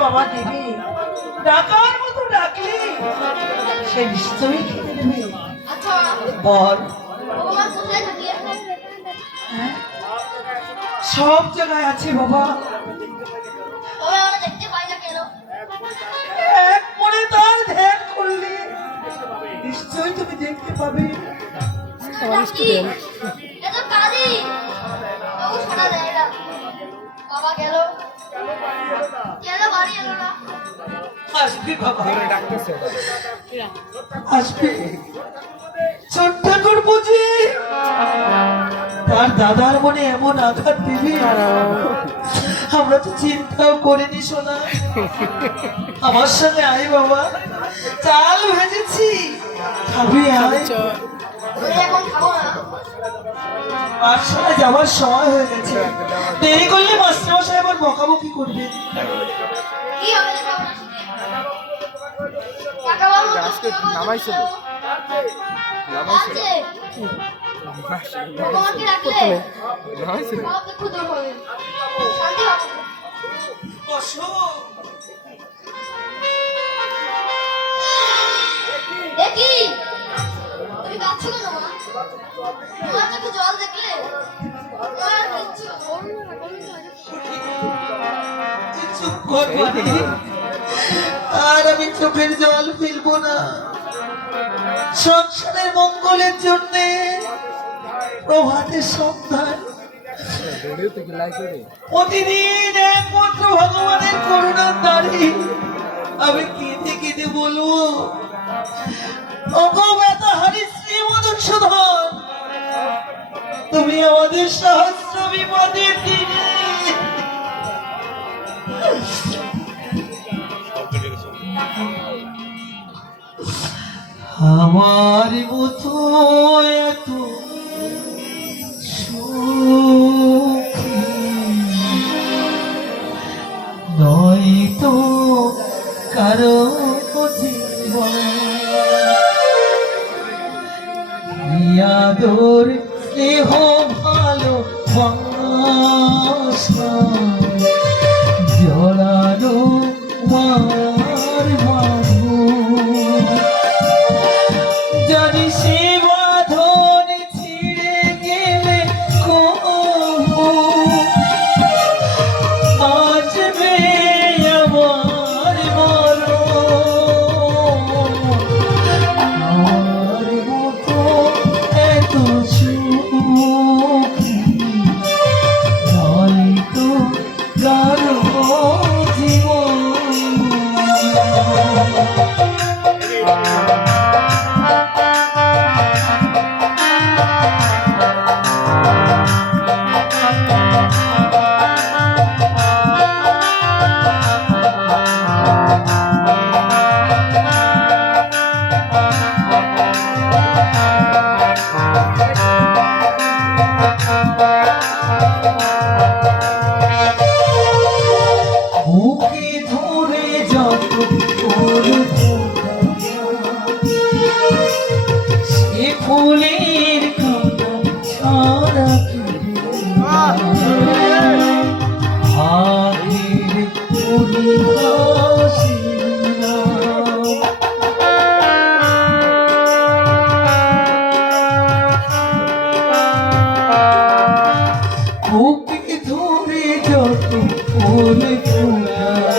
বাবা দেবে ডাকার মতো ডাকলে সে নিশ্চয়ই খেতে দেবে। আচ্ছা। বল। হ্যাঁ? সব জায়গায় আছে বাবা। এক মনে তার ধ্যান করলে নিশ্চয়ই তুমি দেখতে পাবে। আসবে বাবা। আসবে। ছোট বুঝি। তার দাদার মনে এমন আঘাত দিবি। আমরা তো চিন্তাও করিনি শোনা আমার সঙ্গে আয় বাবা। চাল ভেজেছি। খাবি আয়। পাঠশালায় যাওয়ার সময় হয়ে গেছে। দেরি করলে মাস্টারমশাই আবার বকাবকি করবে। কেন মা? তোমার চোখে জল দেখলে। আর আমি চোখের জল ফেলব না। সংসারের মঙ্গলের জন্য প্রভাতের করে প্রতিদিন একমাত্র ভগবানের করুণার দ্বারে আমি কেঁদে কেঁদে বলব, ওগো ব্যথা হারি শ্রী মধুসূদন তুমি আমাদের সহস্র আমার মতো এত সুখী নয়তো কারও জীবন। ইয়াদর স্নেহ ভালো বাসা 啊。ধরে যত ফুল ফুল